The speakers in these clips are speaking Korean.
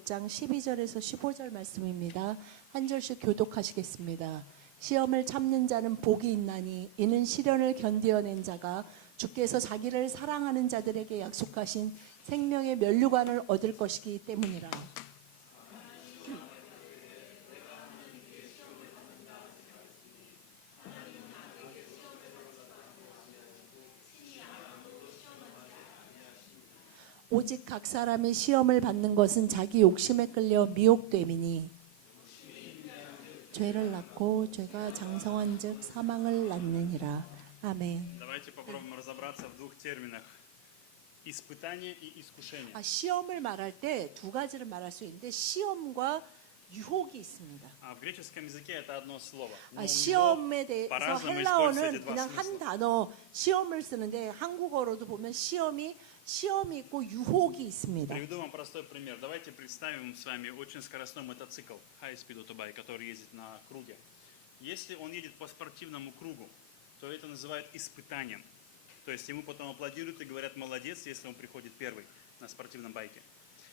8장 12절에서 15절 말씀입니다. 한 절씩 교독하시겠습니다. 시험을 참는 자는 복이 있나니 이는 시련을 견디어낸 자가 주께서 자기를 사랑하는 자들에게 약속하신 생명의 면류관을 얻을 것이기 때문이라. 오직 각 사람의 시험을 받는 것은 자기 욕심에 끌려 미혹됨이니 죄를 낳고 죄가 장성한즉 사망을 낳느니라. 아멘. Давайте попробуем разобраться в двух терминах: испытание и искушение. 시험을 말할 때 두 가지를 말할 수 있는데 시험과 유혹이 있습니다. В греческом языке это одно слово. Но у него 시험에 대해서 по-разному используется 헬라어는 эти два 그냥 смысла. 한 단어 시험을 쓰는데 한국어로도 보면 시험이 있고 유혹이 있습니다. Приведу вам простой пример. Давайте представим с вами очень скоростной мотоцикл High Speed Autobike, который ездит на круге. Если он едет по спортивному кругу, то это называют испытанием. То есть ему потом аплодируют и говорят молодец, если он приходит первый на спортивном байке.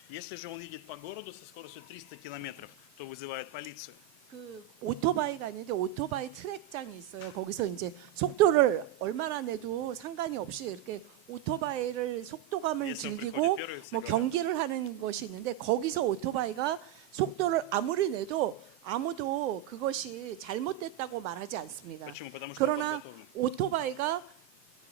Если же он едет по городу со скоростью 300 километров, то вызывают полицию. 그 오토바이가 아닌데 오토바이 트랙장이 있어요. 거기서 이제 속도를 얼마나 내도 상관이 없이 이렇게 오토바이를 속도감을 즐기고 뭐 경기를 하는 것이 있는데 거기서 오토바이가 속도를 아무리 내도 아무도 그것이 잘못됐다고 말하지 않습니다. Почему? Потому что 그러나 오토바이가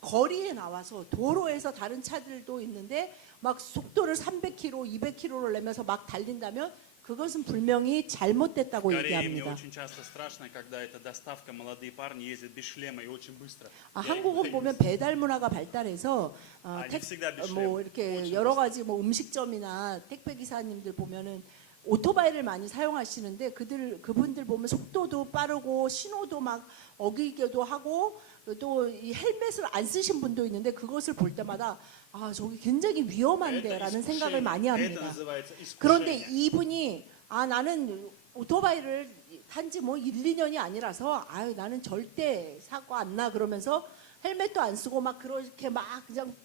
거리에 나와서 도로에서 다른 차들도 있는데 막 속도를 300km, 200km를 내면서 막 달린다면 그것은 분명히 잘못됐다고 В Корее мне 얘기합니다. очень часто страшно, когда эта доставка, молодые парни ездят без шлема и очень быстро. 한국은 보면 배달 문화가 발달해서 뭐 이렇게 여러 가지 뭐 음식점이나 택배 기사님들 보면은 오토바이를 많이 사용하시는데 그분들 보면 속도도 빠르고 신호도 막 어기기도 하고 또 이 헬멧을 안 쓰신 분도 있는데 그것을 볼 때마다 아 저기 굉장히 위험한데라는 생각을 많이 합니다. 그런데 이분이 아 나는 오토바이를 탄지 뭐 1, 2년이 아니라서 아유 나는 절대 사고 안 나 그러면서 헬멧도 안 쓰고 막 그렇게 막 그냥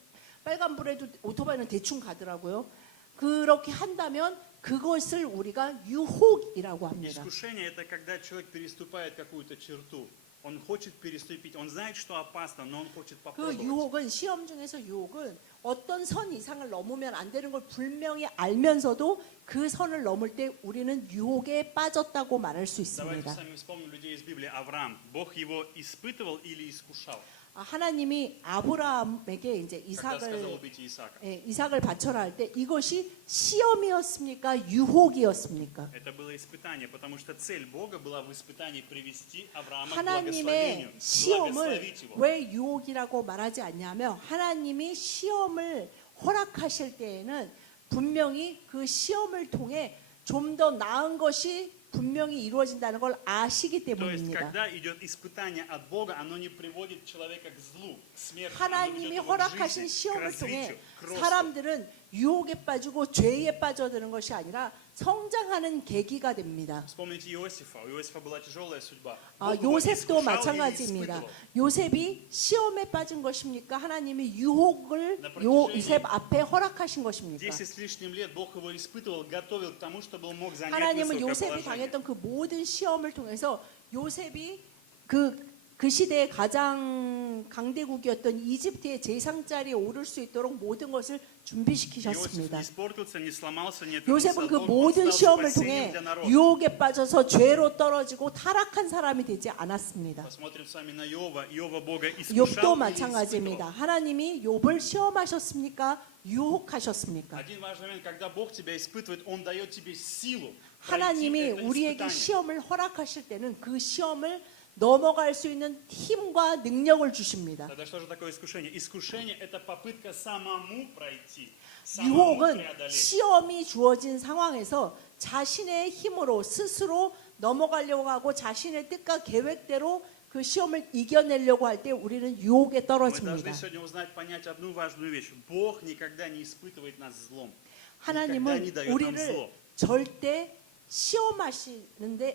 빨간불에도 오토바이는 대충 가더라고요. 그렇게 한다면 그것을 우리가 유혹이라고 합니다. Искушение – это когда человек переступает какую-то черту. Он хочет переступить, он знает, что опасно, но он хочет 그 попробовать. 유혹은 시험 중에서 유혹은 어떤 선 이상을 넘으면 안 되는 걸 분명히 알면서도 그 선을 넘을 때 우리는 유혹에 빠졌다고 말할 수 Давайте 있습니다. сами вспомним людей из Библии. Авраам, Бог его испытывал или искушал? 하나님이 아브라함에게 이제 Когда сказал убейте Исаака. 이삭을 바쳐라 할 때 이것이 시험이었습니까? 유혹이었습니까? Это было испытание, потому что цель Бога была в испытании привести Авраама к 하나님의 благословению, 시험을 благословить его. 왜 유혹이라고 말하지 않냐면 하나님이 시험을 허락하실 때에는 분명히 그 시험을 통해 좀 더 나은 것이 분명히 이루어진다는 걸 아시기 То есть, 때문입니다. когда идет испытание от Бога, оно не приводит человека к злу, к смерти, оно 하나님이 ведет его к 허락하신 жизни, к 시험을 통해 развитию, к росту. 사람들은 유혹에 빠지고 죄에 빠져드는 것이 아니라 성장하는 계기가 됩니다. Вспомните Иосифа. У Иосифа была тяжелая судьба. Бог его 요셉도 искушал или 마찬가지입니다. испытывал. 요셉이 시험에 빠진 것입니까? 하나님이 유혹을 요셉 앞에 허락하신 것입니까? 10 с лишним лет Бог его испытывал, готовил к тому, чтобы он мог занять 하나님은 высокое 요셉이 положение. 당했던 그 모든 시험을 통해서 요셉이 그 시대의 가장 강대국이었던 이집트의 제상 자리에 오를 수 있도록 모든 것을 Иосиф 준비시키셨습니다. не испортился, не сломался, не 요셉은 그 отвернулся от Бога. Он 모든 стал 시험을 спасением 통해 для народа. 유혹에 빠져서 죄로 떨어지고 타락한 사람이 되지 않았습니다. Посмотрим с вами на Иова. Иова Бога 욥도 искушал или 마찬가지입니다. испытывал. 하나님이 욥을 시험하셨습니까? 유혹하셨습니까? Один важный момент, когда Бог тебя испытывает, Он дает тебе силу пройти 하나님이 это 우리에게 испытание. 시험을 허락하실 때는 그 시험을 넘어갈 수 있는 힘과 능력을 주십니다. Тогда что же такое искушение? Искушение – это попытка самому пройти, самому 유혹은 преодолеть. 시험이 주어진 상황에서 자신의 힘으로 스스로 넘어가려고 하고 자신의 뜻과 계획대로 그 시험을 이겨내려고 할 때 우리는 유혹에 Мы 떨어집니다. должны сегодня узнать, понять одну важную вещь. Бог никогда не испытывает нас злом. Никогда 하나님은 не дает нам 우리를 зло. 절대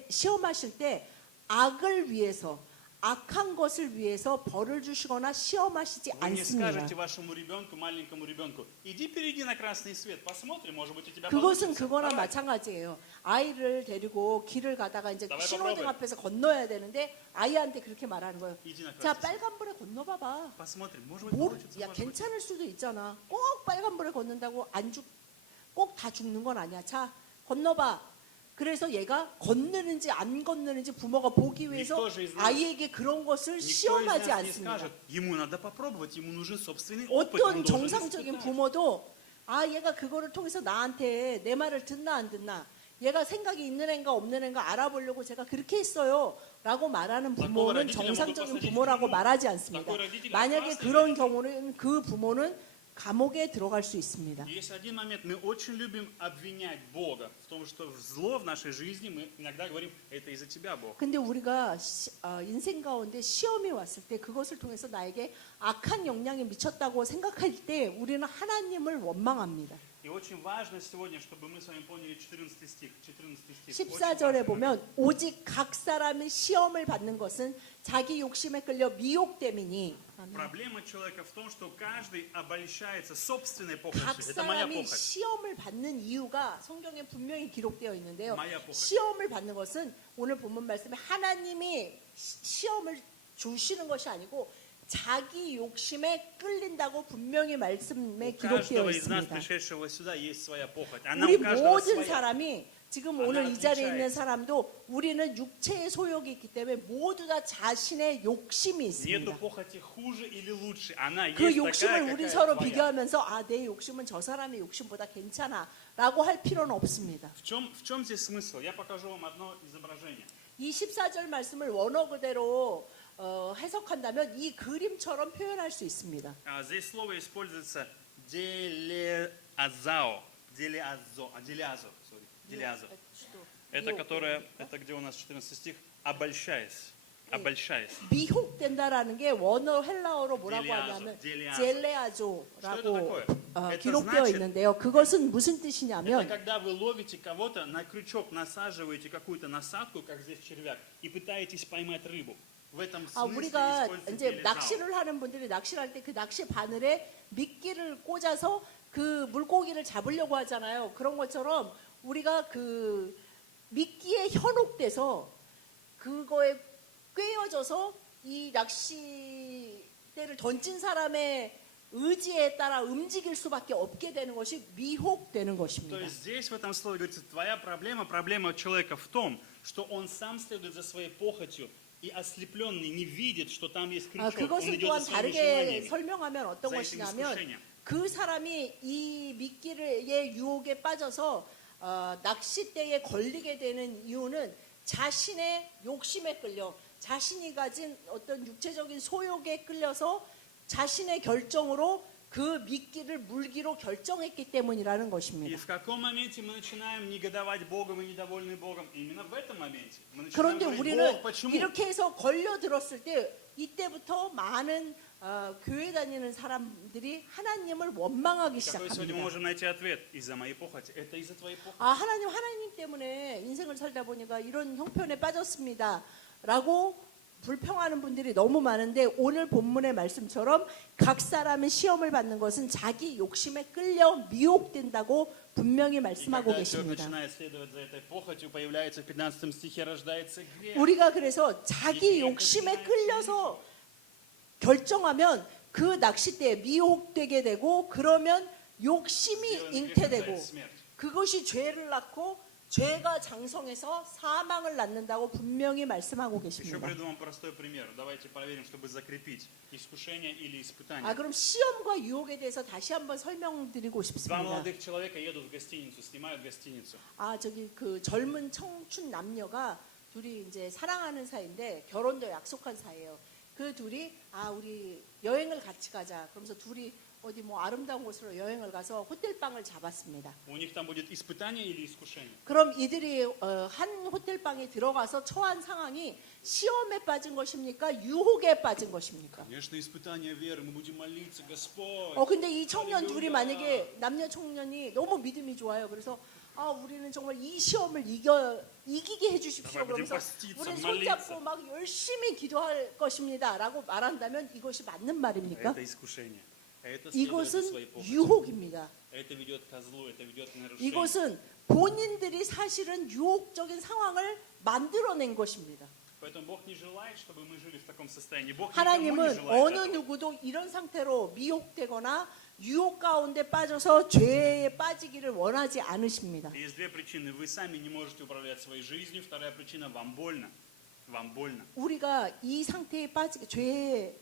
시험하실 때 악을 위해서 악한 것을 위해서 벌을 주시거나 시험하시지 Вы не 않습니다. скажете вашему ребенку, маленькому ребенку, иди перейди на красный свет, посмотрим, может быть у тебя 그것은 получится. 그거나 Давай. 마찬가지예요. 아이를 데리고 길을 가다가 이제 Давай 신호등 попробуй. 앞에서 건너야 되는데 아이한테 그렇게 말하는 거예요. Иди на 자, красный свет. 빨간불에 건너봐봐. Посмотрим, может быть 뭐, получится. 야, может быть. 괜찮을 수도 있잖아. 꼭 빨간불에 걷는다고 꼭 다 죽는 건 아니야. 자, 건너봐. 그래서 얘가 건너는지 안 건너는지 부모가 보기 위해서 Никто же из нас- 아이에게 그런 것을 Никто из 시험하지 нас не 않습니다. скажет, ему надо попробовать, ему нужен собственный опыт. 어떤 он должен 정상적인 испытать. 부모도 아, 얘가 그거를 통해서 나한테 내 말을 듣나 안 듣나, 얘가 생각이 있는 애인가 없는 애인가 알아보려고 제가 그렇게 했어요 라고 말하는 부모는 정상적인 부모라고 말하지 않습니다. 만약에 그런 경우는 그 부모는 감옥에 들어갈 수 있습니다. Есть один момент, мы очень любим обвинять Бога в том, что зло в нашей жизни, мы иногда говорим, это из-за тебя, Бог. 근데 우리가 인생 가운데 시험이 왔을 때 그것을 통해서 나에게 악한 영향이 미쳤다고 생각할 때 우리는 하나님을 원망합니다. И очень важно сегодня, чтобы мы с вами поняли 14 стих. 14 стих. 14절에 보면 오직 각 사람이 시험을 받는 것은 자기 욕심에 끌려 미혹됨이니 Проблема человека в том, что каждый обольщается собственной 각 похотью. Это моя 사람이 похоть. 시험을 받는 이유가 성경에 분명히 기록되어 있는데요. Моя похоть. 시험을 받는 것은 오늘 본문 말씀에 하나님이 시험을 주시는 것이 아니고 자기 욕심에 끌린다고 분명히 말씀에 У 기록되어 каждого из нас, 있습니다. пришедшего сюда, есть своя похоть. Она 우리 у каждого 모든 своя. 사람이 지금 하나 오늘 이 자리에 있는 어떻게 사람도 우리는 육체의 소욕이 있기 때문에 모두 다 자신의 욕심이 Нету 있습니다. похоти хуже или лучше. Она 그 есть 욕심을 такая, 우리 какая 서로 твоя. 비교하면서 아, 내 욕심은 저 사람의 욕심보다 괜찮아 라고 할 필요는 없습니다. В чем здесь смысл? Я покажу вам одно изображение. 이 14절 말씀을 원어 그대로 해석한다면 이 그림처럼 표현할 수 있습니다. Здесь слово используется делеазао. Делеазо. Делеазо. Это которое, это где у нас 14 стих, обольщаясь. Обольщаясь. 미혹된다라는 게 원어 헬라어로 뭐라고 딜레아조, 하냐면 딜레아조. 젤레아조라고 Это 기록되어 значит- 있는데요. 그것은 무슨 Это 뜻이냐면 когда вы ловите кого-то на крючок, насаживаете какую-то насадку, как здесь червяк, и пытаетесь поймать рыбу. В этом смысле 우리가 используется 이제 делезао. 낚시를 하는 분들이 낚시를 할 때 그 낚시 바늘에 미끼를 꽂아서 그 물고기를 잡으려고 하잖아요. 그런 것처럼 우리가 그 미끼에 현혹돼서 그거에 꿰어져서 이 낚시대를 던진 사람의 의지에 따라 움직일 수밖에 없게 되는 것이 미혹되는 То 것입니다. есть здесь в этом слове говорится, твоя проблема человека в том, что он сам следует за своей похотью, и ослепленный не видит, что там есть крючок. Он 그것은 идет 또한 за своими 다르게 желаниями, 설명하면 어떤 за этим 것이냐면 искушением. 그 사람이 이 미끼의 유혹에 빠져서 낚싯대에 걸리게 되는 이유는 자신의 욕심에 끌려 자신이 가진 어떤 육체적인 소욕에 끌려서 자신의 결정으로 그 미끼를 물기로 결정했기 때문이라는 И 것입니다. в каком моменте мы начинаем негодовать Богом и недовольны Богом? Именно в этом моменте. Мы начинаем 그런데 говорить, 우리는 Бог, почему? 이렇게 해서 걸려들었을 때 이때부터 많은 교회 다니는 사람들이 하나님을 원망하기 Какой сегодня 시작합니다. мы можем найти ответ? Из-за моей похоти. Это из-за твоей похоти. 아, 하나님 때문에 인생을 살다 보니까 이런 형편에 빠졌습니다. 라고 불평하는 분들이 너무 많은데 오늘 본문의 말씀처럼 각 사람의 시험을 받는 것은 자기 욕심에 끌려 미혹된다고 분명히 И 말씀하고 когда человек 계십니다. начинает следовать за этой похотью, появляется в 15 стихе, рождается грех. 우리가 그래서 자기 욕심에 끌려서 결정하면 그 낚싯대에 미혹되게 되고 그러면 욕심이 Сделанный грех 잉태되고 рождает смерть. 그것이 죄를 낳고 죄가 장성해서 사망을 낳는다고 분명히 말씀하고 Еще 계십니다. придумаем простой пример. Давайте проверим, чтобы закрепить искушение или испытание. 아, 그럼 시험과 유혹에 대해서 다시 한번 설명드리고 Два 싶습니다. молодых человека едут в гостиницу, снимают гостиницу. 아, 저기 그 젊은 청춘 남녀가 둘이 이제 사랑하는 사이인데 결혼도 약속한 사이예요. 그 둘이 우리 여행을 같이 가자. 그러면서 둘이 어디 뭐 아름다운 곳으로 여행을 가서 호텔방을 잡았습니다. У них там будет испытание или искушение? 그럼 이들이 한 호텔방에 들어가서 처한 상황이 시험에 빠진 것입니까? 유혹에 빠진 것입니까? Конечно, испытание веры. Мы будем молиться, Господь. 근데 이 청년 둘이 만약에 남녀 청년이 너무 믿음이 좋아요. 그래서 아 우리는 정말 이 시험을 이기게 해주십시오. Давай будем 그러면서 поститься, 우리는 молиться. 손잡고 막 열심히 기도할 것입니다라고 말한다면 이것이 맞는 말입니까? Это искушение. Это следует за 이것은 своей похотью. 유혹입니다. Это ведет ко злу, это ведет к нарушению. 이것은 본인들이 사실은 유혹적인 상황을 만들어낸 것입니다. Поэтому Бог не желает, чтобы мы жили в таком состоянии. Бог никому не 하나님은 желает 어느 этого. 누구도 이런 상태로 미혹되거나 유혹 가운데 빠져서 죄에 빠지기를 원하지 않으십니다. И есть две причины. Вы сами не можете управлять своей жизнью. Вторая причина – вам больно. Вам больно. 우리가 이 상태에 빠지게 죄에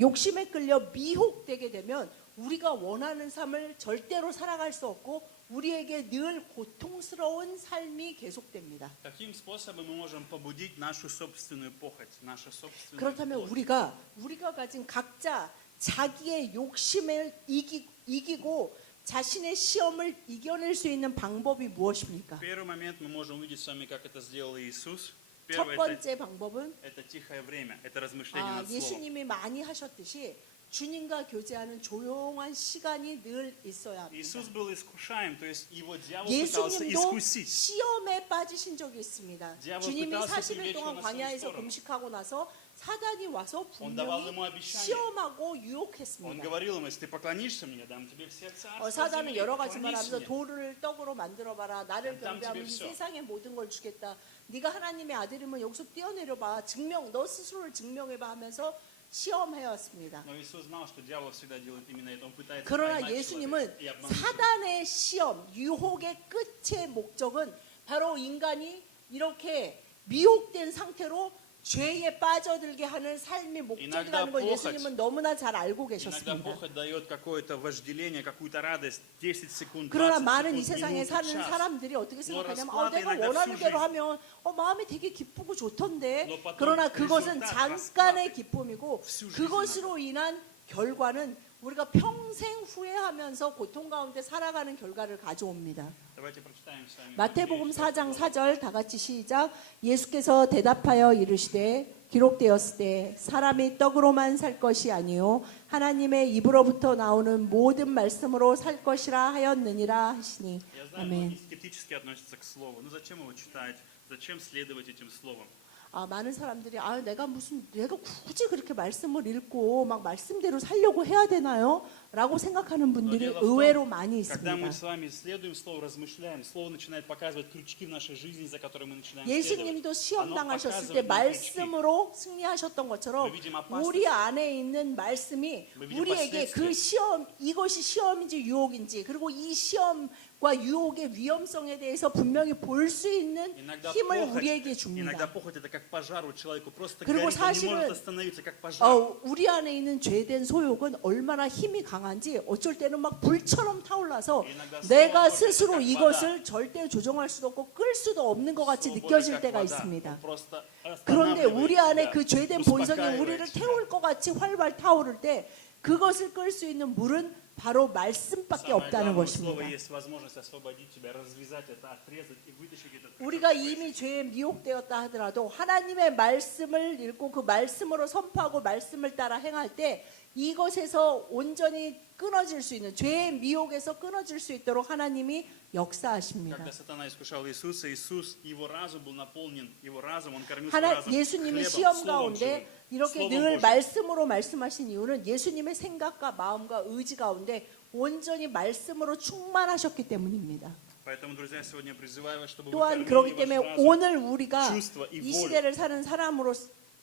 욕심에 끌려 미혹되게 되면 우리가 원하는 삶을 절대로 살아갈 수 없고 우리에게 늘 고통스러운 삶이 계속됩니다. Каким способом мы можем побудить нашу собственную похоть, нашу собственную 그렇다면 плоть? 우리가 가진 각자 자기의 욕심을 이기고 자신의 시험을 이겨낼 수 있는 방법이 무엇입니까? Первый момент мы можем увидеть с вами, как это сделал Иисус. 첫 Первое 번째 방법은 это tихое время, это размышление над словом. 예수님이 많이 하셨듯이 주님과 교제하는 조용한 시간이 늘 있어야 합니다. Иисус был искушаем, то есть его дьявол пытался 예수님도 искусить. 시험에 빠지신 적이 있습니다. 디아블 주님이 пытался 40일 привлечь 동안 его на свою 광야에서 сторону. 금식하고 나서 사단이 와서 Он давал 분명히 ему обещание. 시험하고 Он 유혹했습니다. говорил ему, если ты поклонишься мне, дам тебе все царства 사단은 земли, 여러 가지 поклонись 말하면서 мне. 돌을 떡으로 만들어봐라. 나를 남 경배하면 이 집에 세상의 모든 걸 주겠다. 네가 하나님의 아들이면 여기서 뛰어내려봐. 너 스스로를 증명해봐 하면서 시험해왔습니다. Но Иисус знал, что дьявол всегда делает именно это. Он пытается 그러나 поймать 예수님은 человека и обмануть его. 사단의 시험, 유혹의 끝의 목적은 바로 인간이 이렇게 미혹된 상태로 죄에 빠져들게 하는 삶의 목적이라는 걸 인огда 예수님은 너무나 잘 알고 Иногда 계셨습니다. похоть дает какое-то вожделение, какую-то радость, 10 секунд, 20 그러나 많은 이 секунд, 세상에 минуту, 사는 час. 사람들이 어떻게 생각하냐면 расклад 내가 иногда 원하는 всю 대로 жизнь. 하면 마음이 되게 기쁘고 좋던데 Но потом 그러나 그것은 результат, 잠깐의 расклад 기쁨이고 всю жизнь 그것으로 인한 결과는 우리가 평생 후회하면서 고통 가운데 살아가는 결과를 가져옵니다. Давайте прочитаем с вами. 마태복음 4장 4절 다 같이 시작. 예수께서 대답하여 이르시되 기록되었을 때 사람이 떡으로만 살 것이 아니요 하나님의 입으로부터 나오는 모든 말씀으로 살 것이라 하였느니라 하시니. Я знаю, 아멘. многие скептически относятся к слову. Ну зачем его читать? Зачем следовать этим словам? 많은 사람들이 내가 굳이 그렇게 말씀을 읽고 막 말씀대로 살려고 해야 되나요? 라고 생각하는 분들이 дело в том, 의외로 많이 Когда мы 있습니다. с вами исследуем слово, размышляем, слово начинает показывать крючки в нашей жизни, за которые мы начинаем 예수님도 следовать. 시험 Оно 당하셨을 показывает 때 нам крючки. 말씀으로 승리하셨던 것처럼 Мы видим опасность. 우리 안에 있는 말씀이 Мы видим 우리에게 그 последствия. 시험 이것이 시험인지 유혹인지 그리고 이 시험과 유혹의 위험성에 대해서 분명히 볼 수 있는 Иногда 힘을 похоть, 우리에게 иногда 줍니다. похоть это как пожар у человека, просто 그리고 горит, он не 사실은 может остановиться, как пожар. 우리 안에 있는 죄된 소욕은 얼마나 힘이 강한지 어쩔 때는 막 불처럼 타올라서 내가 스스로 이것을 절대 조정할 수도 없고 끌 수도 없는 것 같이 Свобода 느껴질 как 때가 вода. 있습니다. Он просто 그런데 останавливает 우리 안에 себя, 그 죄된 본성이 успокаивает 우리를 себя. 태울 것 같이 활활 타오를 때 그것을 끌 수 있는 물은 바로 말씀밖에 Самое 없다는 главное, слово 것입니다. есть возможность освободить тебя, развязать это, отрезать и вытащить этот крючок. 우리가 이미 죄에 미혹되었다 하더라도 하나님의 말씀을 읽고 그 말씀으로 선포하고 말씀을 따라 행할 때 이것에서 온전히 끊어질 수 있는 죄의 미혹에서 끊어질 수 있도록 하나님이 역사하십니다. Когда сатана искушал Иисуса, его разум был наполнен, его разум, он кормил свой разум 예수님이 хлебом, 시험 словом 가운데 живым, 이렇게 словом 늘 Божьим. 말씀으로 말씀하신 이유는 예수님의 생각과 마음과 의지 가운데 온전히 말씀으로 충만하셨기 때문입니다. Поэтому, друзья, сегодня призываю вас, чтобы вы 또한 кормили 그렇기 ваш 때문에 разум. 오늘 우리가 чувства и 이 волю. 시대를 사는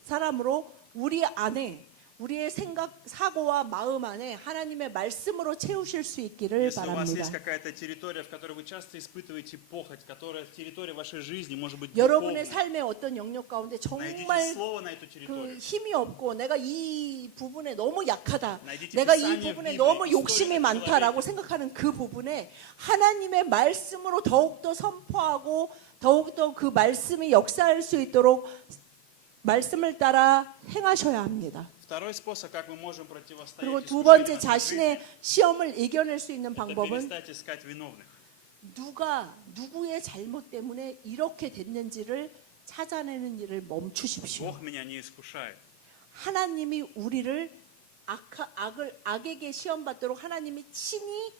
사람으로 우리 안에 우리의 생각, 사고와 마음 안에 하나님의 말씀으로 채우실 수 있기를 Если у вас есть 바랍니다. какая-то территория, в которой вы часто испытываете похоть, которая территория вашей жизни может быть 여러분의 духовной, 삶의 어떤 영역 가운데 найдите 정말 слово на эту 그 территорию. 힘이 없고 내가 이 부분에 너무 약하다. найдите 내가 이 Писание в 부분에 Библии, 너무 историю 욕심이 많다라고 человека. 생각하는 그 부분에 하나님의 말씀으로 더욱더 선포하고 더욱더 그 말씀이 역사할 수 있도록 말씀을 따라 행하셔야 합니다. Второй способ, как мы можем противостоять 그리고 두 искушениям 번째 нашей жизни, 자신의 시험을 이겨낼 수 있는 это 방법은 перестать искать виновных. 누구의 잘못 때문에 이렇게 됐는지를 찾아내는 일을 멈추십시오. Бог меня не искушает. 하나님이 우리를 악에게 시험 받도록 하나님이 친히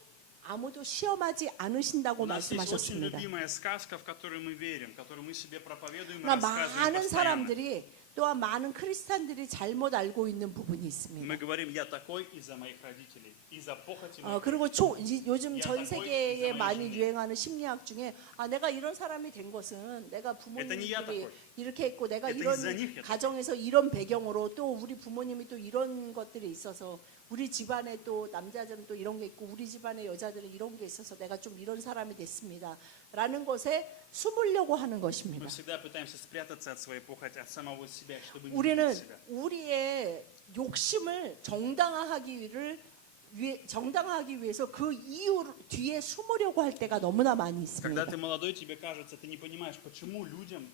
아무도 시험하지 않으신다고 У нас есть очень 말씀하셨습니다. любимая сказка, в которую мы верим, которую мы себе проповедуем и 그러나 рассказываем 많은 постоянно. 사람들이 또한 많은 크리스찬들이 잘못 알고 있는 부분이 있습니다. Мы говорим, я такой из-за моих родителей, из-за похоти моих 그리고 요즘 야, 전 такой 세계에 이상한 많이 신이. 유행하는 심리학 중에 내가 이런 사람이 된 것은 내가 Это не 부모님들이 я такой. 이렇게 했고 내가 Это 이런 из-за них я 가정에서 이런 배경으로 또 우리 부모님이 또 이런 것들이 있어서 우리 집안에 또 남자들은 또 이런 게 있고 우리 집안의 여자들은 이런 게 있어서 내가 좀 이런 사람이 됐습니다. 라는 것에 숨으려고 하는 것입니다. Мы всегда пытаемся спрятаться от своей похоти, от самого себя, чтобы не 우리는 видеть себя. 우리의 욕심을 정당화하기 위해서 그 이유 뒤에 숨으려고 할 때가 너무나 많이 Когда 있습니다. ты молодой, тебе кажется, ты не понимаешь, почему людям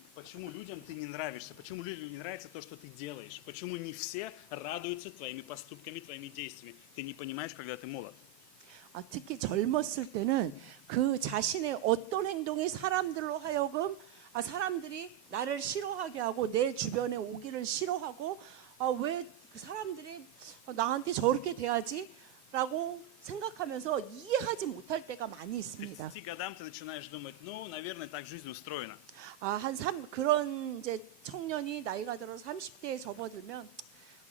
ты не нравишься, почему людям не нравится то, что ты делаешь, почему не все радуются твоими поступками, твоими действиями. Ты не понимаешь, когда ты молод. 특히 젊었을 때는 그 자신의 어떤 행동이 사람들로 하여금 사람들이 나를 싫어하게 하고 내 주변에 오기를 싫어하고 왜 그 사람들이 나한테 저렇게 대하지? 라고 생각하면서 이해하지 못할 때가 많이 К 있습니다. 30 годам ты начинаешь думать, ну, наверное, так жизнь устроена. 그런 이제 청년이 나이가 들어서 30대에 접어들면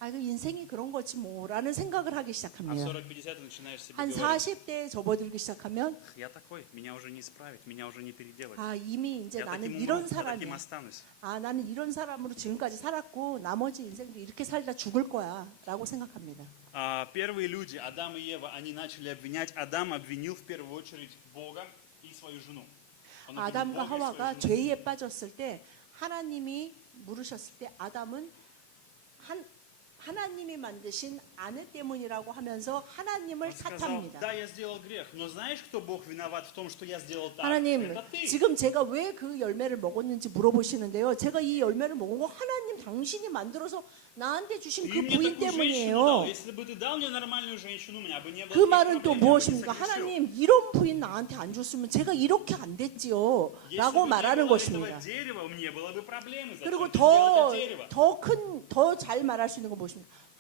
그 인생이 그런 거지 뭐라는 생각을 하기 А в 시작합니다. 40-50 ты начинаешь себе 한 говорить, 40대에 접어들기 시작하면 я такой, меня уже не исправить, меня уже не переделать. 이미 이제 Я 나는 таким 이런 умру, я таким 사람이야. останусь. 나는 이런 사람으로 지금까지 살았고 나머지 인생도 이렇게 살다 죽을 거야라고 생각합니다. Первые люди, Адам и Ева, они начали обвинять. Адам обвинил в первую очередь Бога и свою жену. Он обвинил 아담과 Бога и свою 하와가 жену. 죄에 빠졌을 때 하나님이 물으셨을 때 아담은 하나님이 만드신 아내 때문이라고 하면서 하나님을 Он сказал, 탓합니다. да, я сделал грех, но знаешь, кто Бог виноват в том, что я сделал так? 하나님, Это ты. 지금 제가 왜 그 열매를 먹었는지 물어보시는데요. 제가 이 열매를 먹은 거 하나님 당신이 만들어서 나한테 주신 Ты 그 мне 부인 такую женщину дал. 때문이에요. Если бы ты дал мне нормальную женщину, у меня бы не было 그 никаких 말은 또 проблем, я бы не 무엇입니까? согрешил. 하나님, 이런 부인 나한테 안 줬으면 제가 이렇게 안 됐지요. Если 라고 бы не 말하는 было 것입니다. этого дерева, мне было бы проблемы. 그리고 Зачем ты сделал это дерево? 더 잘 말할 수 있는 건 무엇입니까?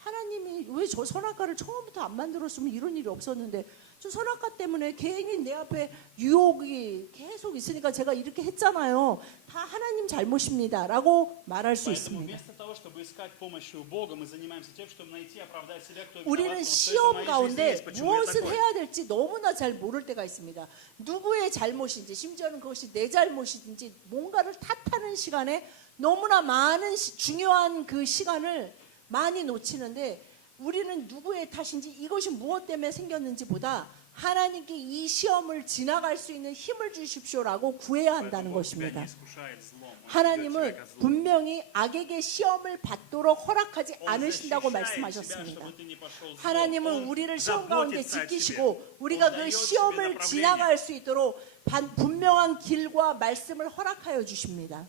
하나님이 왜 저 선악과를 처음부터 안 만들었으면 이런 일이 없었는데 저 선악과 때문에 괜히 내 앞에 유혹이 계속 있으니까 제가 이렇게 했잖아요. 다 하나님 잘못입니다. 라고 말할 수 Поэтому 있습니다. вместо того, чтобы искать помощи у Бога, мы занимаемся тем, чтобы найти, оправдать себя, кто виноват, 우리는 потому что это в 시험 моей жизни 가운데 есть, почему я 무엇을 такой. 해야 될지 너무나 잘 모를 때가 있습니다. 누구의 잘못인지 심지어는 그것이 내 잘못인지 뭔가를 탓하는 시간에 너무나 많은 중요한 그 시간을 많이 놓치는데 우리는 누구의 탓인지 이것이 무엇 때문에 생겼는지보다 하나님께 이 시험을 지나갈 수 있는 힘을 주십시오라고 구해야 한다는 Поэтому Бог тебя 것입니다. не искушает злом. Он ведет тебя 하나님은 ко злу. 분명히 악에게 시험을 받도록 허락하지 Он 않으신다고 защищает 말씀하셨습니다. тебя, чтобы ты не пошел в зло. 하나님은 Он 우리를 시험 가운데 заботится о тебе. 지키시고 우리가 Он 그 дает тебе 시험을 направление. 지나갈 수 있도록 분명한 길과 말씀을 허락하여 주십니다.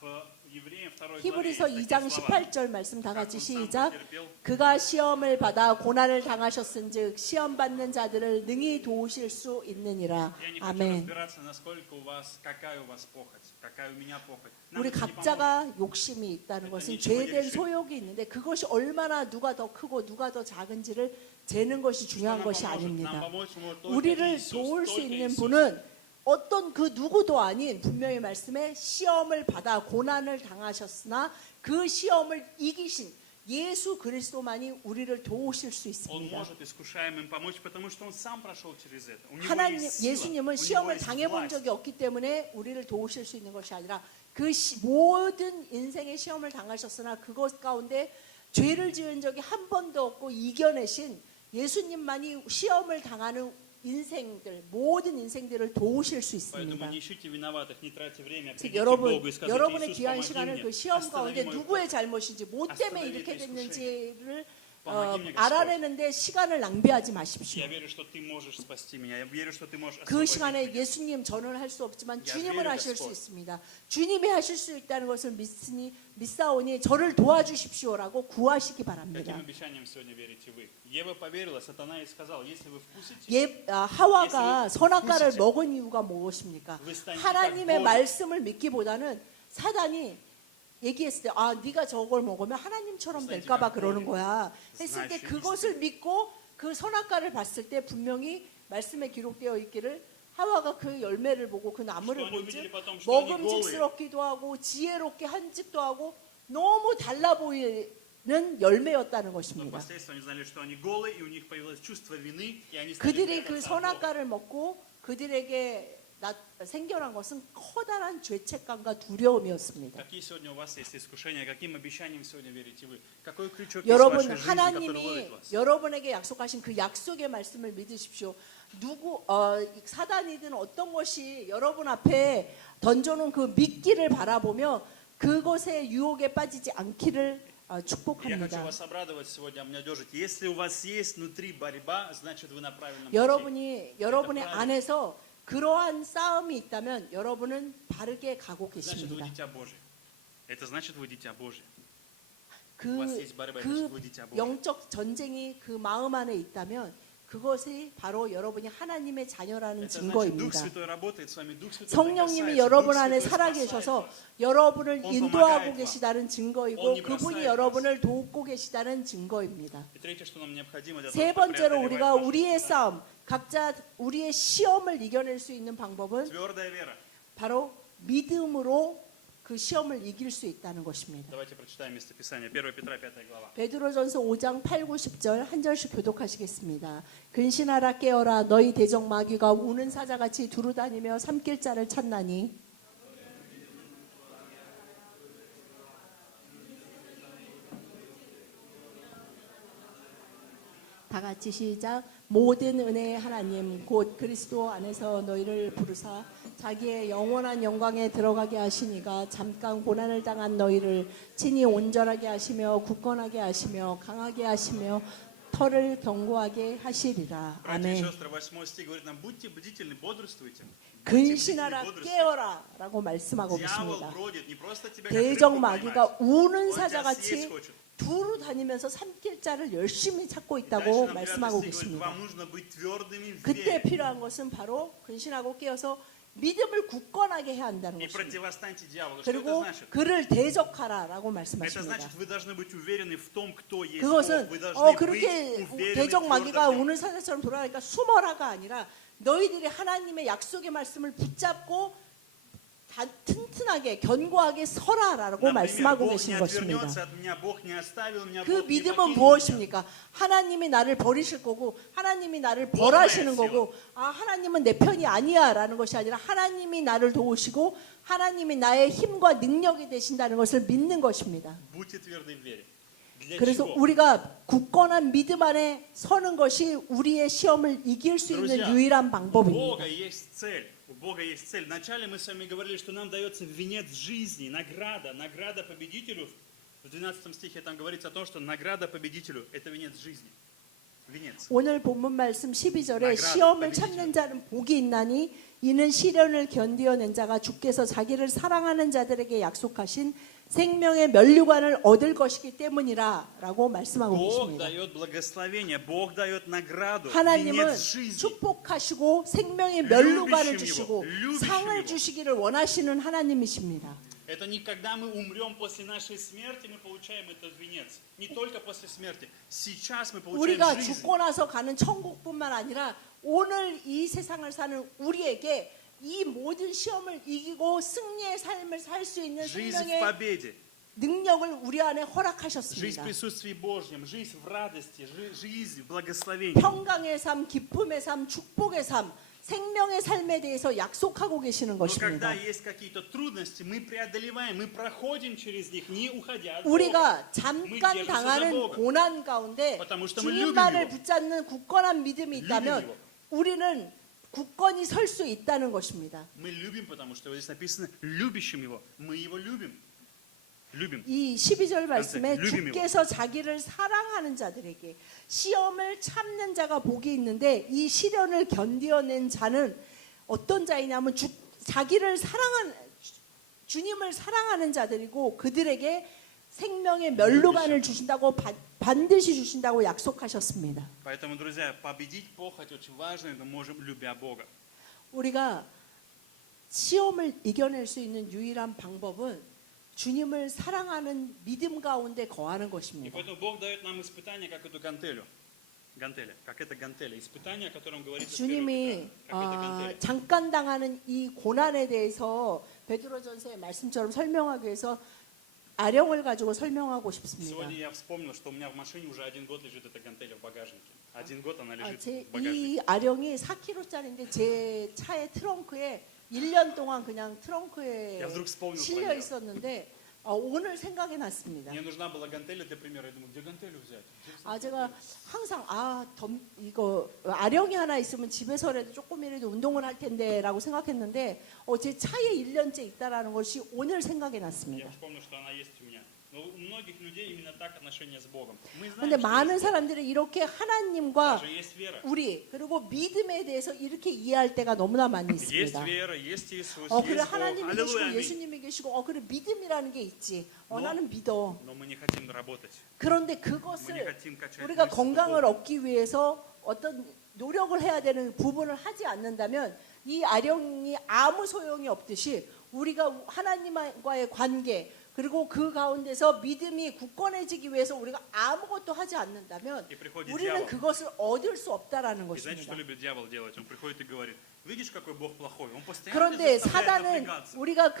В Евреям 2 главе 히브리서 есть 2장 такие слова. 18절 말씀 다 Как 같이 он сам 시작. потерпел, 그가 시험을 받아 고난을 당하셨은즉 시험 받는 자들을 능히 도우실 수 있느니라. Я не хочу 아멘. разбираться, насколько какая у вас похоть, какая у меня похоть. Нам 우리 это не поможет. 각자가 욕심이 있다는 것은 죄된 소욕이 있는데 그것이 얼마나 누가 더 크고 누가 더 작은지를 재는 것이 Что 중요한 нам 것이 поможет? Нам 아닙니다. помочь может только 우리를 Иисус, 도울 수 только 있는 Иисус. 분은 어떤 그 누구도 아닌 분명히 말씀에 시험을 받아 고난을 당하셨으나 그 시험을 이기신 예수 그리스도만이 우리를 도우실 수 Он 있습니다. может искушаемым помочь, потому что он сам прошел через это. У него 하나님 есть сила, 예수님은 у него 시험을 есть 당해본 власть. 적이 없기 때문에 우리를 도우실 수 있는 것이 아니라 그 모든 인생의 시험을 당하셨으나 그것 가운데 죄를 지은 적이 한 번도 없고 이겨내신 예수님만이 시험을 당하는 인생들 모든 인생들을 도우실 수 Поэтому 있습니다. не ищите виноватых, не тратьте время, 즉 придите к 여러분, Богу и скажите, 여러분의 Иисус, 귀한 помоги 시간을 мне, 그 시험 останови 가운데 мой 누구의 похоть. 잘못인지 뭐 때문에 Останови 이렇게 это 됐는지를 Помоги мне, Господь. 알아내는데 시간을 낭비하지 마십시오. Я верю, что ты можешь спасти меня. Я верю, что ты можешь 그 освободить 시간에 меня. 예수님 전을 할 수 없지만 야, 주님은 верю, 하실 수 Господь. 있습니다. 주님이 하실 수 있다는 것을 믿사오니 저를 도와주십시오라고 구하시기 Каким 바랍니다. обещанием сегодня верите вы? Ева поверила, сатана ей сказал, если вы вкусите, 하와가 예수 선악과를 부시죠. 먹은 이유가 무엇입니까? 왜 스타일이 하나님의 딱 말씀을 믿기보다는 사단이 얘기했을 때 네가 저걸 먹으면 하나님처럼 스타일이 될까 봐 딱 그러는 거야. 했을 때 значит, 그것을 믿고 그 선악과를 봤을 때 분명히 말씀에 기록되어 있기를 하와가 그 열매를 보고 그 나무를 Что они 본즉 увидели потом, что они голые. 먹음직스럽기도 하고 지혜롭게 한직도 하고 너무 달라 보이는 열매였다는 Но 것입니다. впоследствии они знали, что они голые, и у них появилось чувство вины, и они стали 그들이 гневаться 그 от Бога. 선악과를 먹고 그들에게 생겨난 것은 커다란 죄책감과 두려움이었습니다. Какие сегодня у вас есть искушения, каким обещаниям сегодня верите вы? Какой крючок есть в 여러분 вашей жизни, который ловит 하나님이 вас? 여러분에게 약속하신 그 약속의 말씀을 믿으십시오. 사단이든 어떤 것이 여러분 앞에 던져놓은 그 미끼를 바라보며 그것의 유혹에 빠지지 않기를 Я хочу 축복합니다. вас обрадовать сегодня, обнадежить. Если у вас есть внутри борьба, значит вы на правильном пути. 여러분의 안에서 그러한 싸움이 있다면 여러분은 바르게 가고 Значит, вы 계십니다. дитя Божие. Это значит, вы дитя Божие. У 그, вас есть борьба, значит, 그 вы дитя Божие. 영적 전쟁이 그 마음 안에 있다면 그것이 바로 여러분이 하나님의 자녀라는 Это значит, Дух 증거입니다. Святой работает с вами, Дух Святой 성령님이 прикасается, 여러분 Дух 안에 Святой 살아계셔서 спасает вас. 여러분을 Он 인도하고 помогает 계시다는 Он 증거이고 не 그분이 бросает 여러분을 돕고 계시다는 증거입니다. И третье, что нам необходимо для 세 того, чтобы 번째로 преодолевать 우리가 наши 우리의 испытания. 싸움, 각자 우리의 시험을 이겨낼 수 있는 방법은 Твердая вера. 바로 믿음으로 그 시험을 이길 수 있다는 것입니다. Давайте прочитаем местописание. 1 Петра, 5 глава. 베드로전서 5장 8, 9, 10절 한 절씩 교독하시겠습니다. 근신하라 깨어라 너희 대적 마귀가 우는 사자같이 두루다니며 삼킬 자를 찾나니 다 같이 시작. 모든 은혜의 하나님 곧 그리스도 안에서 너희를 부르사 자기의 영원한 영광에 들어가게 하시니가 잠깐 고난을 당한 너희를 친히 온전하게 하시며 굳건하게 하시며 강하게 하시며 털을 견고하게 하시리라. Братья и 아멘. сестры, 8 стих говорит нам, будьте бдительны, бодрствуйте. 근신하라 깨어라 라고 말씀하고 Дьявол 계십니다. бродит, не просто тебя как 대적 рыбку 마귀가 поймать. 우는 Он тебя съесть 사자같이 хочет. 두루 다니면서 삼킬 자를 열심히 찾고 Дальше 있다고 нам 9 말씀하고 стих говорит, 계십니다. вам нужно быть твердыми в 그때 вере. 필요한 것은 바로 근신하고 깨어서 믿음을 굳건하게 해야 한다는 И 것입니다. противостаньте дьяволу. Что это 그리고 значит? 그를 대적하라라고 Это 말씀하십니다. значит, вы должны быть уверены в том, кто есть Бог. 그것은 Вы должны быть 그렇게 уверены 대적 твердо 마귀가 в нем. 우는 사자처럼 돌아가니까 숨어라가 아니라 너희들이 하나님의 약속의 말씀을 붙잡고 튼튼하게 견고하게 서라라고 Например, 말씀하고 Бог не 계신 것입니다. отвернется от меня, Бог не оставил меня, 그 Бог не 믿음은 покинул меня. 무엇입니까? 하나님이 나를 버리실 거고 하나님이 나를 벌하시는 거고 하나님은 내 편이 아니야 라는 것이 아니라 하나님이 나를 도우시고 하나님이 나의 힘과 능력이 되신다는 것을 믿는 것입니다. Будьте тверды в вере. Для 그래서 чего? 우리가 굳건한 믿음 안에 서는 것이 우리의 시험을 이길 수 있는 Друзья, 유일한 У 방법입니다. Бога есть цель. У Бога есть цель. Вначале мы с вами говорили, что нам дается венец жизни, награда победителю. В 12 стихе там говорится о том, что награда победителю – это венец жизни. Венец. 오늘 본문 말씀 12절에 나그라, 시험을 나그라. 참는 자는 복이 있나니 이는 시련을 견디어낸 자가 주께서 자기를 사랑하는 자들에게 약속하신 생명의 면류관을 얻을 것이기 때문이라 라고 말씀하고 Бог 계십니다. дает благословение, Бог дает награду, 하나님은 венец жизни. 축복하시고 생명의 면류관을 любящим 주시고 его, любящим 상을 его. 주시기를 원하시는 하나님이십니다. Это не когда мы умрем после нашей смерти, мы получаем этот венец. Не только после смерти. Сейчас мы получаем 우리가 жизнь. 죽고 나서 가는 천국뿐만 아니라 오늘 이 세상을 사는 우리에게 이 모든 시험을 이기고 승리의 삶을 살 수 있는 Жизнь в 생명의 победе. 능력을 우리 안에 Жизнь в 허락하셨습니다. присутствии Божьем, жизнь в радости, жизнь в благословении. 평강의 삶, 기쁨의 삶, 축복의 삶, 생명의 삶에 대해서 약속하고 계시는 Но 것입니다. когда есть какие-то трудности, мы преодолеваем, мы проходим через них, не уходя от Бога. 우리가 잠깐 당하는 고난 가운데 Потому что мы 주님만을 любим его. 붙잡는 굳건한 믿음이 있다면 любим его. 우리는 굳건히 설 수 있다는 것입니다. Мы любим, потому что вот здесь написано, любящим его. Мы его любим. Любим. 이 12절 말씀에 любим его. 주께서 자기를 사랑하는 자들에게 시험을 참는 자가 복이 있는데 이 시련을 견디어낸 자는 어떤 자이냐면 자기를 사랑하는 주님을 사랑하는 자들이고 그들에게 생명의 면류관을 주신다고 반드시 주신다고 약속하셨습니다. Поэтому, друзья, победить похоть очень важно, и мы можем, любя Бога. 우리가 시험을 이겨낼 수 있는 유일한 방법은 주님을 사랑하는 믿음 가운데 거하는 И 것입니다. поэтому Бог дает нам испытания, как эту гантелю. Гантели. Как это гантели? Испытание, о котором говорится в 주님이 1 Петра. Как это гантели? 잠깐 당하는 이 고난에 대해서 베드로전서의 말씀처럼 설명하기 위해서 아령을 가지고 설명하고 싶습니다. Сегодня я вспомнил, что у меня в машине уже 1 год лежит эта гантеля в багажнике. 1 год она лежит в багажнике. 이 아령이 4kg짜리인데 제 차의 트렁크에 1년 동안 그냥 트렁크에 Я вдруг вспомнил про 실려 нее. 있었는데 오늘 생각이 났습니다. Мне нужна была гантеля для примера. Я думаю, где гантелю взять? 제가 항상 이거 아령이 하나 있으면 집에서라도 조금이라도 운동을 할 텐데라고 생각했는데 제 차에 1년째 있다라는 것이 오늘 생각이 Я 났습니다. вспомнил, что она есть у меня. Но у многих людей именно так отношение с Богом. Мы знаем, 근데 что 많은 есть Бог. 사람들이 이렇게 하나님과 Даже есть вера. 우리 그리고 믿음에 대해서 이렇게 이해할 때가 너무나 많이 Есть 있습니다. вера, есть Иисус, 그래 есть Бог. 하나님이 Аллилуйя, 계시고 аминь. 예수님이 계시고 그래 믿음이라는 게 있지. 너- 나는 믿어. Но мы не хотим работать. 그런데 Мы не 그것을 хотим качать 우리가 мышцы 건강을 духовно. 얻기 위해서 어떤 노력을 해야 되는 부분을 하지 않는다면 이 아령이 아무 소용이 없듯이 우리가 하나님과의 관계 그리고 그 가운데서 믿음이 굳건해지기 위해서 우리가 아무것도 하지 않는다면 И приходит 우리는 дьявол. 그것을 얻을 수 없다라는 И знаете, 것입니다. что любит дьявол делать? Он приходит и говорит, видишь, какой Бог плохой? Он постоянно 그런데 заставляет 사단은 напрягаться. 우리가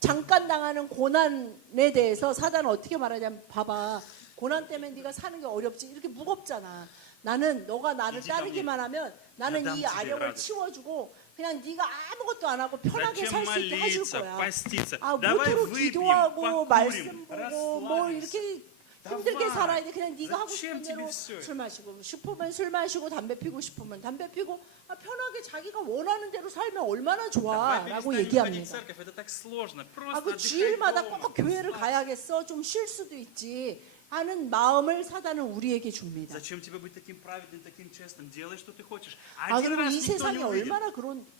잠깐 당하는 고난에 대해서 사단은 어떻게 말하냐면 봐봐 고난 때문에 네가 사는 게 어렵지 이렇게 무겁잖아. 나는 너가 나를 이지감이 따르기만 하면 나는 나담 이 집에 아령을 가라지. 치워주고 그냥 네가 아무것도 안 하고 편하게 Зачем 살 수 있게 해줄 молиться, 거야. поститься? Давай 모두로 выпьем, 기도하고 말씀 покурим, 보고 뭐 расслабимся. 이렇게 힘들게 Давай. 살아야 돼. 그냥 네가 하고 Зачем 싶은 тебе 대로 всё это? 술 마시고 싶으면 술 마시고 담배 피고 싶으면 담배 피고 편하게 자기가 원하는 대로 살면 얼마나 Давай 좋아라고 перестанем ходить в 얘기합니다. церковь, это так сложно. Просто 그 отдыхай 주일마다 дома. 꼭 교회를 가야겠어? 좀 쉴 수도 있지 하는 마음을 사단은 우리에게 줍니다. Зачем тебе быть таким праведным, таким честным? Делай, что ты хочешь. 그리고 раз 이 никто 세상에 не увидит.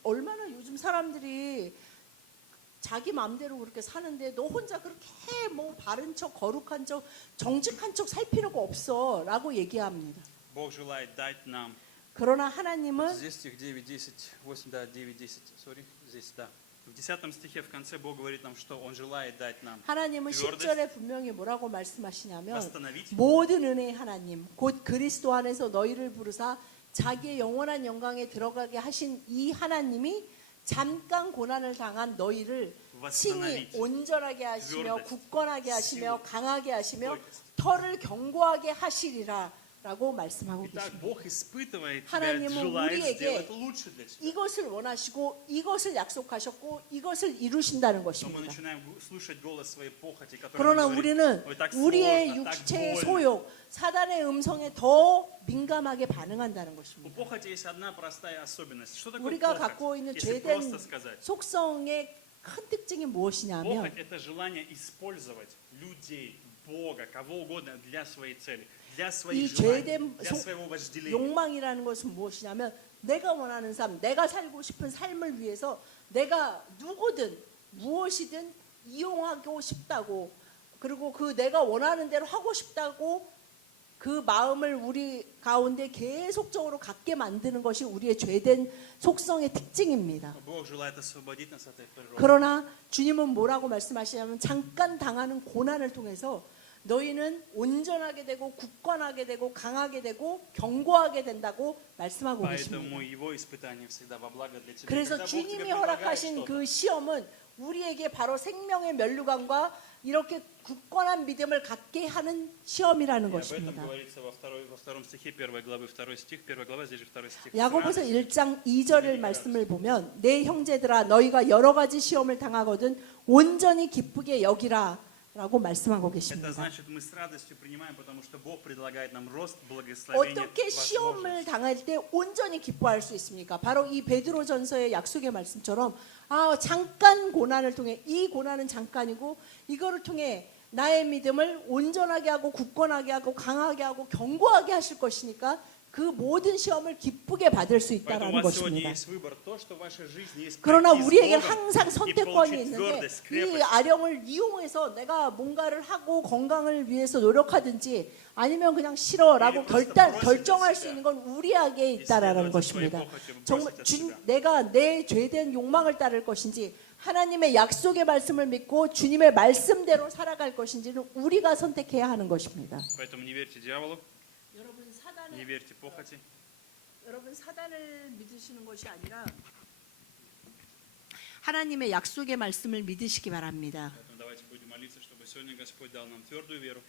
얼마나 요즘 사람들이 자기 마음대로 그렇게 사는데 너 혼자 그렇게 뭐 바른 척, 거룩한 척, 정직한 척 살 필요가 없어라고 얘기합니다. Бог желает дать нам. 그러나 하나님은 Здесь стих 9, 10, 8, да, 9, 10, sorry, здесь, да. В 10 стихе в конце Бог говорит нам, что Он желает дать нам 하나님은 tвердость, 10절에 분명히 뭐라고 말씀하시냐면 восстановить 모든 은혜의 하나님 곧 그리스도 안에서 너희를 부르사 자기의 영원한 영광에 들어가게 하신 이 하나님이 잠깐 고난을 당한 너희를 친히 восстановить 온전하게 하시며 tвердость, 굳건하게 하시며 силу, 강하게 하시며 стойкость. 털을 견고하게 하시리라 라고 말씀하고 Итак, 계십니다. Бог испытывает тебя, 하나님은 желает 우리에게 сделать лучше для тебя. 이것을 원하시고 이것을 약속하셨고 이것을 이루신다는 Но мы 것입니다. начинаем слушать голос своей похоти, который 그러나 говорит, 우리는 ой, так 우리의 сложно, так 육체의 больно. 소욕, 사단의 음성에 더 민감하게 반응한다는 У 것입니다. похоти есть одна простая особенность. Что такое 우리가 похоть? 갖고 있는 Если 죄된 просто сказать. 속성의 큰 특징이 무엇이냐면 Похоть – это желание использовать людей, Бога, кого угодно для своей цели, для своих 이 желаний, 죄된 для своего вожделения. 욕망이라는 것은 무엇이냐면 내가 원하는 삶, 내가 살고 싶은 삶을 위해서 내가 누구든 무엇이든 이용하고 싶다고 그리고 그 내가 원하는 대로 하고 싶다고 그 마음을 우리 가운데 계속적으로 갖게 만드는 것이 우리의 죄된 속성의 특징입니다. Бог желает освободить нас от этой природы. 그러나 주님은 뭐라고 말씀하시냐면 잠깐 당하는 고난을 통해서 너희는 온전하게 되고 굳건하게 되고 강하게 되고 견고하게 된다고 말씀하고 계십니다. Поэтому Его испытание всегда во благо для тебя. 그래서 Когда Бог тебе 주님이 предлагает 허락하신 что-то, 그 시험은 우리에게 바로 생명의 면류관과 이렇게 굳건한 믿음을 갖게 하는 시험이라는 и об этом 것입니다. говорится во втором стихе 1 главы, 2 стих, 1 глава, здесь же 2 стих. 야고보서 1장 2절을 말씀을 보면 내 형제들아 너희가 여러 가지 시험을 당하거든 온전히 기쁘게 여기라 라고 말씀하고 Это 계십니다. значит, мы с радостью принимаем, потому что Бог предлагает нам рост, благословение, 어떻게 시험을 당할 때 온전히 기뻐할 수 있습니까? 바로 이 베드로전서의 약속의 말씀처럼 잠깐 고난을 통해 이 고난은 잠깐이고 이거를 통해 나의 믿음을 온전하게 하고 굳건하게 하고 강하게 하고 견고하게 하실 것이니까 그 모든 시험을 기쁘게 받을 수 Поэтому у 있다라는 вас сегодня 것입니다. есть выбор. То, что в вашей жизни есть 그러나 пройти с 우리에게 Богом 항상 и 선택권이 получить 있는데 твердость, 이 крепость. 아령을 이용해서 내가 뭔가를 하고 건강을 위해서 노력하든지 아니면 그냥 싫어라고 결정할 수 있는 건 우리에게 있다라는 것입니다. 정말 내가 내 죄된 욕망을 따를 것인지 하나님의 약속의 말씀을 믿고 주님의 말씀대로 살아갈 것인지는 우리가 선택해야 하는 것입니다. Поэтому не верьте дьяволу. 여러분 Не верьте похоти. 여러분 사단을 믿으시는 것이 아니라 하나님의 약속의 말씀을 믿으시기 바랍니다. Поэтому давайте будем молиться, чтобы сегодня Господь дал нам твердую веру.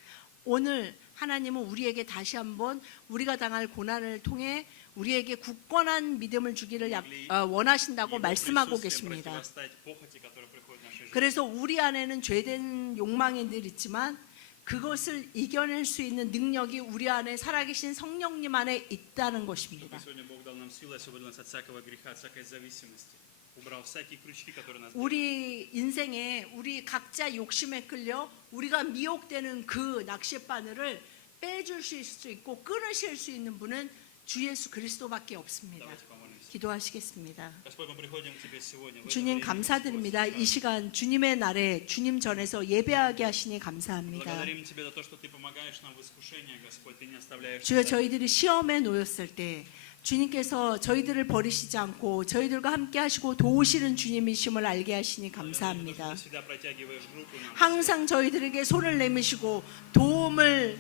오늘 하나님은 우리에게 다시 한번 우리가 당할 고난을 통해 우리에게 굳건한 믿음을 주기를 원하신다고 Его 말씀하고 присутствием 계십니다. противостоять похоти, которая приходит в нашей жизни. 그래서 우리 안에는 죄된 욕망이 늘 있지만 그것을 이겨낼 수 있는 능력이 우리 안에 살아계신 성령님 안에 있다는 것입니다. Чтобы сегодня Бог дал нам силу, освободил нас от всякого греха, от всякой зависимости. Убрал всякие крючки, которые нас держат. 우리 인생에 우리 각자 욕심에 끌려 우리가 미혹되는 그 낚시 바늘을 빼주실 수 있고 끊으실 수 있는 분은 주 예수 그리스도밖에 없습니다. Давайте помолимся. 기도하시겠습니다. Господь, мы приходим к Тебе сегодня. в это 주님 время, 감사드립니다. Господь, 이 시간 주님의 날에 주님 전에서 예배하게 하시니 감사합니다. Благодарим Тебя за то, что Ты помогаешь нам в искушении, Господь. Ты не оставляешь 주여 нас. 저희들이 시험에 놓였을 때 주님께서 저희들을 버리시지 않고 저희들과 함께 하시고 도우시는 주님이심을 알게 하시니 감사합니다. Ты всегда протягиваешь руку нам. 항상 저희들에게 손을 내미시고 도움을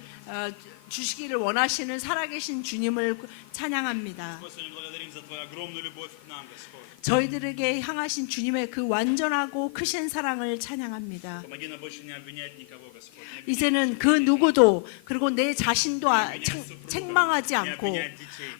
주시기를 원하시는 살아계신 주님을 찬양합니다. Господь, сегодня благодарим за Твою огромную любовь к нам, Господь. 저희들에게 향하신 주님의 그 완전하고 크신 사랑을 찬양합니다. Помоги нам больше не обвинять никого, Господь. Не обвинять 이제는 그 누구도 그리고 내 자신도 책망하지 않고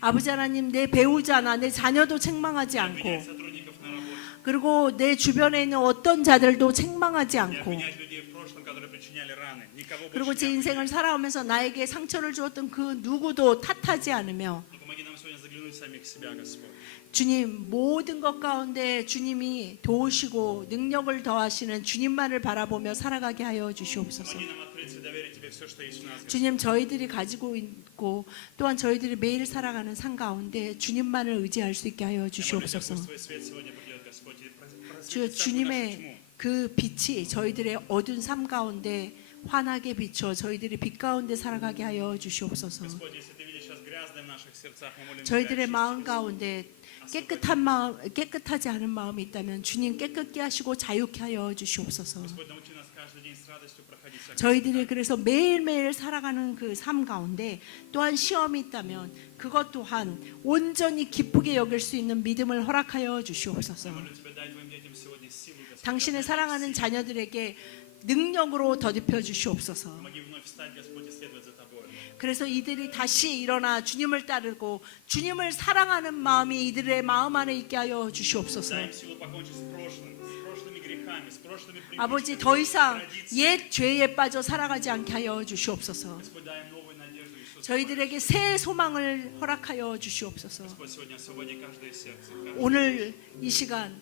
아버지 하나님 내 배우자나 내 자녀도 책망하지 не 않고 обвинять сотрудников на работе. 그리고 내 주변에 있는 어떤 자들도 책망하지 Не 않고 обвинять людей в прошлом, которые причиняли раны. Никого 그리고 больше 제 не 인생을 обвинять. 살아오면서 나에게 상처를 주었던 그 누구도 탓하지 않으며 Но помоги нам сегодня заглянуть в самих себя, Господь. 주님 모든 것 가운데 주님이 도우시고 능력을 더하시는 주님만을 바라보며 살아가게 하여 주시옵소서. Помоги нам открыться и доверить Тебе все, что есть в нас, Господь. 주님 저희들이 가지고 있고 또한 저희들이 매일 살아가는 삶 가운데 주님만을 의지할 수 있게 하여 Я молюсь, 주시옵소서. пусть Твой свет сегодня придет, Господь, и 주여 просветит всякую нашу 주님의 тьму. 그 빛이 저희들의 어두운 삶 가운데 환하게 비춰 저희들이 빛 가운데 살아가게 하여 주시옵소서. Господь, если Ты видишь сейчас грязное в наших сердцах, мы молим Тебя, 저희들의 очисти 마음 нас. 가운데 깨끗한 마음, 깨끗하지 않은 마음이 있다면 주님 깨끗게 하시고 자유케 하여 주시옵소서. Господь, научи нас каждый день с радостью проходить всякие 저희들이 그래서 매일매일 살아가는 그 삶 가운데 또한 시험이 있다면 그것 또한 온전히 기쁘게 여길 수 있는 믿음을 허락하여 주시옵소서. молю Тебя, дай Твоим детям сегодня силу, Господь. 당신의 사랑하는 자녀들에게 능력으로 더딥혀 주시옵소서. Помоги вновь встать, Господь, и следовать за Тобой. 그래서 이들이 다시 일어나 주님을 따르고 주님을 사랑하는 마음이 이들의 마음 안에 있게 하여 주시옵소서. Дай им силу покончить с прошлым, с прошлыми грехами, с прошлыми 아버지 привычками, 더 이상 традициями. 옛 죄에 빠져 살아가지 않게 하여 주시옵소서. Господь, дай им новую надежду, Иисус. 저희들에게 새 소망을 허락하여 주시옵소서. Господь, сегодня освободи каждое сердце. каждое 오늘 이 시간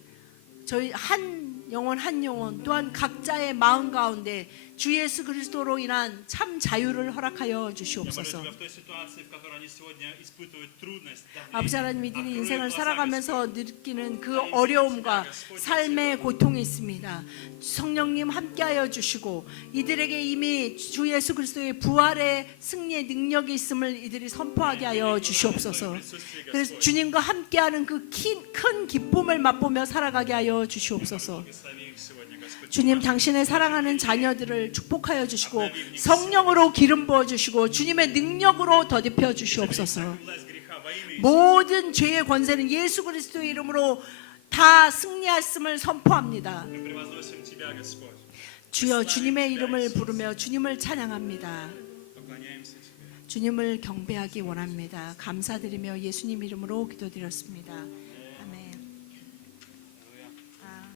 저희 한 영혼 또한 각자의 마음 가운데 주 예수 그리스도로 인한 참 자유를 허락하여 Я молю 주시옵소서. Тебя в той ситуации, в которой они сегодня испытывают трудность, 아버지 하나님 이들이 открой 인생을 глаза, 살아가면서 느끼는 그 어려움과 삶의 고통이 있습니다. 성령님 함께하여 주시고 이들에게 이미 주 예수 그리스도의 부활의 승리의 능력이 있음을 이들이 선포하게 하여 주시옵소서. 그래서 주님과 함께하는 그 큰 기쁨을 맛보며 살아가게 하여 주시옵소서. благослови их сегодня, Господь. 주님 당신의 사랑하는 자녀들을 축복하여 주시고 성령으로 기름 부어 주시고 주님의 능력으로 더딥혀 주시옵소서. Власть греха во имя Иисуса. 모든 죄의 권세는 예수 그리스도의 이름으로 다 승리했음을 선포합니다. Мы превозносим Тебя, Господь. 주여 주님의 이름을 부르며 주님을 찬양합니다. Поклоняемся Тебе. 주님을 경배하기 원합니다. 감사드리며 예수님 이름으로 기도드렸습니다.